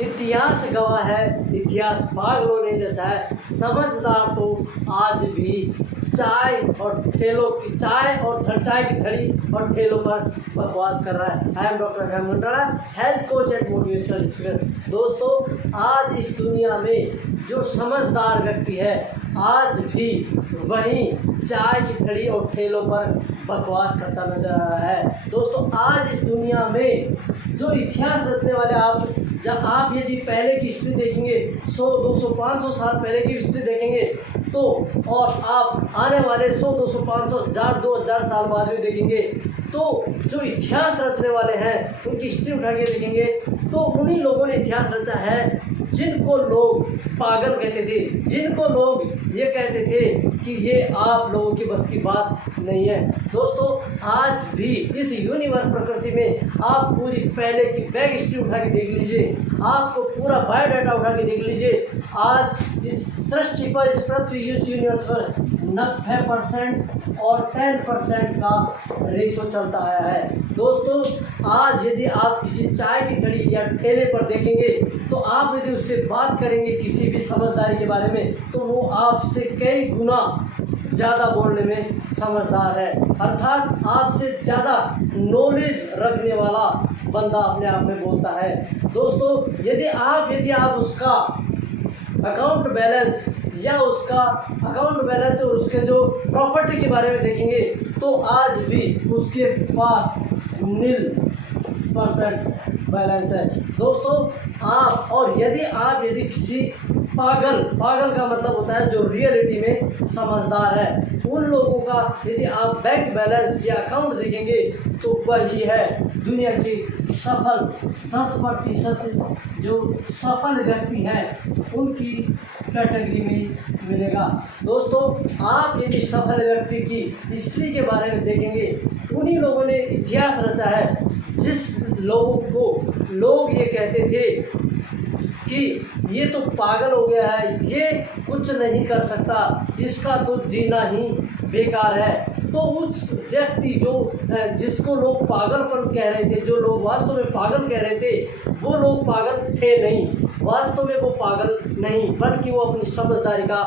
इतिहास गवाह है, इतिहास पागलों ने रचा है। समझदार तो आज भी चाय की थड़ी और ठेलों पर बकवास कर रहा है। आई एम डॉक्टर हेमंतड़ा, health coach and motivational speaker. दोस्तों, आज इस दुनिया में जो समझदार व्यक्ति है आज भी वही चाय की थड़ी और ठेलों पर बकवास करता नजर आ रहा है। दोस्तों, आज इस दुनिया में जो इतिहास रचने वाले आप यदि पहले की हिस्ट्री देखेंगे, 100, 200, 500 साल पहले की हिस्ट्री देखेंगे तो, और आप आने वाले 100, 200, 500, 1000, 2000 साल बाद में देखेंगे तो जो इतिहास रचने वाले हैं उनकी हिस्ट्री उठा के देखेंगे तो उन्हीं लोगों ने इतिहास रचा है जिनको लोग पागल कहते थे, जिनको लोग ये कहते थे कि ये आप लोगों की बस की बात नहीं है। दोस्तों, आज भी इस यूनिवर्स प्रकृति में आप पूरी पहले की बैक हिस्ट्री उठा के देख लीजिए, आपको पूरा बायोडाटा उठा के देख लीजिए। आज इस सृष्टि पर, इस पृथ्वी यूनिवर्स पर 90% और 10% का रेशो चलता आया है। दोस्तों, आज यदि आप किसी चाय की थड़ी या ठेले पर देखेंगे तो आप यदि उससे बात करेंगे किसी भी समझदारी के बारे में तो वो आपसे कई गुना ज़्यादा बोलने में समझदार है, अर्थात आपसे ज़्यादा नॉलेज रखने वाला बंदा अपने आप में बोलता है। दोस्तों, यदि आप उसका अकाउंट बैलेंस और उसके जो प्रॉपर्टी के बारे में देखेंगे तो आज भी उसके पास 0% बैलेंस है। दोस्तों, यदि किसी पागल का मतलब होता है जो रियलिटी में समझदार है, उन लोगों का यदि आप बैंक बैलेंस या अकाउंट देखेंगे तो वही है दुनिया की सफल 10% जो सफल व्यक्ति हैं उनकी कैटेगरी में मिलेगा। दोस्तों, आप यदि सफल व्यक्ति की हिस्ट्री के बारे में देखेंगे, उन्हीं लोगों ने इतिहास रचा है जिस लोगों को लोग ये कहते थे कि ये तो पागल हो गया है, ये कुछ नहीं कर सकता, इसका तो जीना ही बेकार है। तो उस व्यक्ति जिसको लोग पागलपन कह रहे थे, जो लोग वास्तव में पागल कह रहे थे, वो लोग पागल थे नहीं, वास्तव में वो पागल नहीं, बल्कि वो अपनी समझदारी का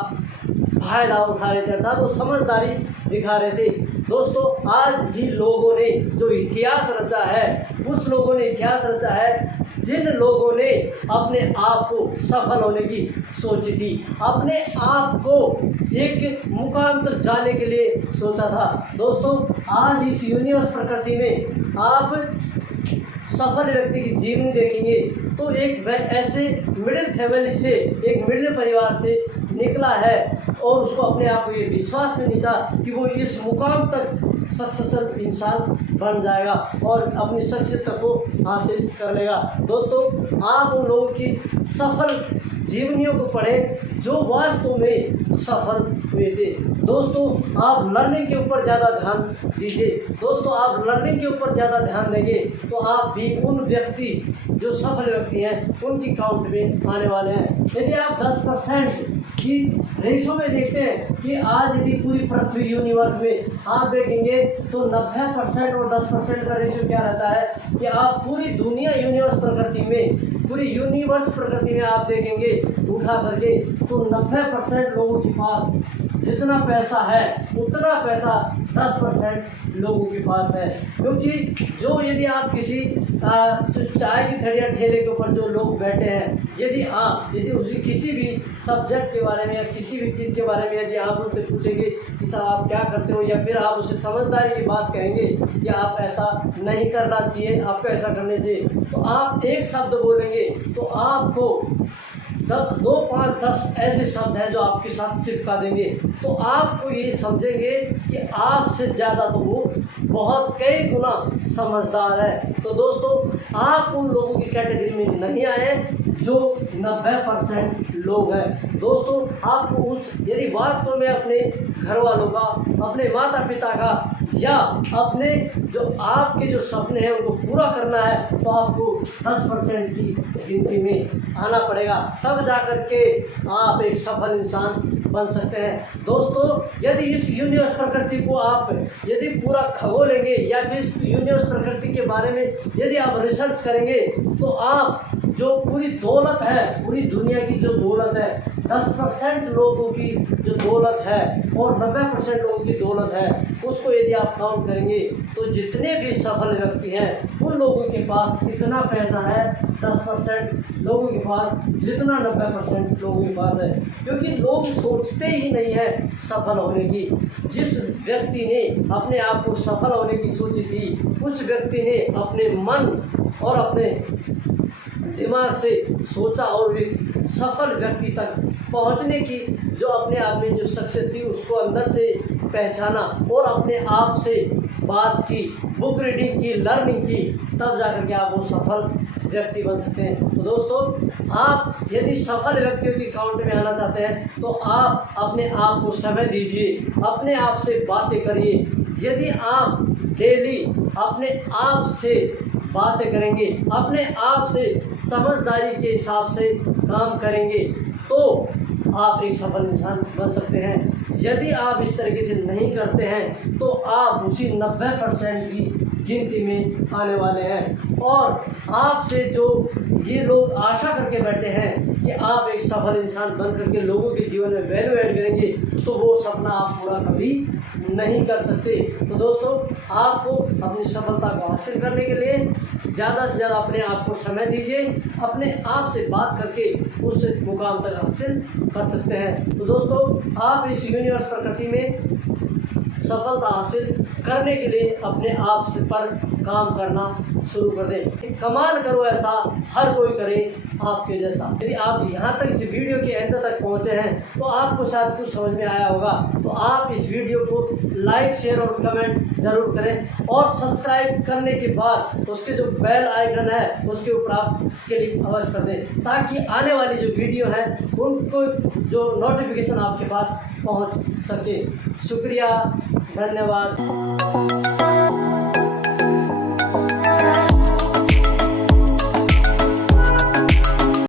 फायदा उठा रहे थे, अर्थात वो समझदारी दिखा रहे थे। दोस्तों, आज भी लोगों ने जो इतिहास रचा है, उस लोगों ने इतिहास रचा है जिन लोगों ने अपने आप को सफल होने की सोची थी, अपने आप को एक मुकाम तक जाने के लिए सोचा था। दोस्तों, आज इस यूनिवर्स प्रकृति में आप सफल व्यक्ति की जीवनी देखेंगे तो एक ऐसे मिडिल फैमिली से, एक मिडिल परिवार से निकला है और उसको अपने आप को ये विश्वास भी नहीं था कि वो इस मुकाम तक सक्सेसफुल इंसान बन जाएगा और अपनी शख्सियत को हासिल कर लेगा। दोस्तों, आप उन लोगों की सफल जीवनियों को पढ़ें जो वास्तव में सफल हुए थे। दोस्तों, आप लर्निंग के ऊपर ज़्यादा ध्यान दीजिए। दोस्तों, आप लर्निंग के ऊपर ज़्यादा ध्यान देंगे तो आप भी उन व्यक्ति जो सफल व्यक्ति हैं उनकी काउंट में आने वाले हैं। यदि आप 10% की रेशो में देखते हैं कि आज यदि पूरी पृथ्वी यूनिवर्स में आप देखेंगे तो 90% और 10% का रेशो क्या रहता है कि आप पूरी दुनिया यूनिवर्स प्रकृति में आप देखेंगे उठा करके तो 90% लोगों के पास जितना पैसा है उतना पैसा 10% लोगों के पास है। क्योंकि यदि आप किसी जो चाय की थड़ी या ठेले के ऊपर जो लोग बैठे हैं, यदि उसी किसी भी सब्जेक्ट के बारे में या किसी भी चीज़ के बारे में यदि आप उनसे पूछेंगे कि सर आप क्या करते हो, या फिर आप उसे समझदारी की बात कहेंगे कि आप ऐसा नहीं करना चाहिए, आपको ऐसा करने चाहिए, तो आप एक शब्द बोलेंगे तो आपको 2, 5, 10 ऐसे शब्द हैं जो आपके साथ चिपका देंगे, तो आपको ये समझेंगे कि आपसे ज़्यादा तो वो बहुत कई गुना समझदार है। तो दोस्तों, आप उन लोगों की कैटेगरी में नहीं आए जो 90% लोग हैं। दोस्तों, आपको यदि वास्तव में अपने घर वालों का, अपने माता पिता का या अपने आपके जो सपने हैं उनको पूरा करना है तो आपको 10% की गिनती में आना पड़ेगा, तब जाकर के आप एक सफल इंसान बन सकते हैं। दोस्तों, यदि इस यूनिवर्स प्रकृति को आप यदि पूरा खगोलेंगे या फिर इस यूनिवर्स प्रकृति के बारे में यदि आप रिसर्च करेंगे तो आप जो पूरी दौलत है, पूरी दुनिया की जो दौलत है, 10% लोगों की जो दौलत है और 90% लोगों की दौलत है, उसको यदि आप काउंट करेंगे तो जितने भी सफल व्यक्ति हैं उन लोगों के पास इतना पैसा है 10% लोगों के पास जितना 90% लोगों के पास है। क्योंकि लोग सोचते ही नहीं है सफल होने की। जिस व्यक्ति ने अपने आप को सफल होने की सोची थी, उस व्यक्ति ने अपने मन और अपने दिमाग से सोचा और भी सफल व्यक्ति तक पहुंचने की जो अपने आप में जो शख्सियत थी उसको अंदर से पहचाना और अपने आप से बात की, बुक रीडिंग की, लर्निंग की, तब जाकर के आप वो सफल व्यक्ति बन सकते हैं। तो दोस्तों, आप यदि सफल व्यक्तियों की काउंट में आना चाहते हैं तो आप अपने आप को समय दीजिए, अपने आप से बातें करिए। यदि आप डेली अपने आप से बातें करेंगे, अपने आप से समझदारी के हिसाब से काम करेंगे तो आप एक सफल इंसान बन सकते हैं। यदि आप इस तरीके से नहीं करते हैं तो आप उसी 90% की गिनती में आने वाले हैं। और आपसे जो ये लोग आशा करके बैठे हैं कि आप एक सफल इंसान बन करके लोगों के जीवन में वैल्यू ऐड करेंगे, तो वो सपना आप पूरा कभी नहीं कर सकते। तो दोस्तों, आपको अपनी सफलता को हासिल करने के लिए ज़्यादा से ज़्यादा अपने आप को समय दीजिए, अपने आप से बात करके उस मुकाम तक हासिल कर सकते हैं। तो दोस्तों, आप इस यूनिवर्स प्रकृति में सफलता हासिल करने के लिए अपने आप से पर काम करना शुरू कर दें। कमाल करो ऐसा हर कोई करे आपके जैसा। यदि आप यहाँ तक इस वीडियो के अंत तक पहुँचे हैं तो आपको शायद कुछ समझ में आया होगा। तो आप इस वीडियो को लाइक, शेयर और कमेंट ज़रूर करें और सब्सक्राइब करने के बाद उसके जो बेल आइकन है उसके ऊपर आप क्लिक अवश्य कर दें, ताकि आने वाली जो वीडियो है उनको जो नोटिफिकेशन आपके पास पहुँच सके। शुक्रिया, धन्यवाद।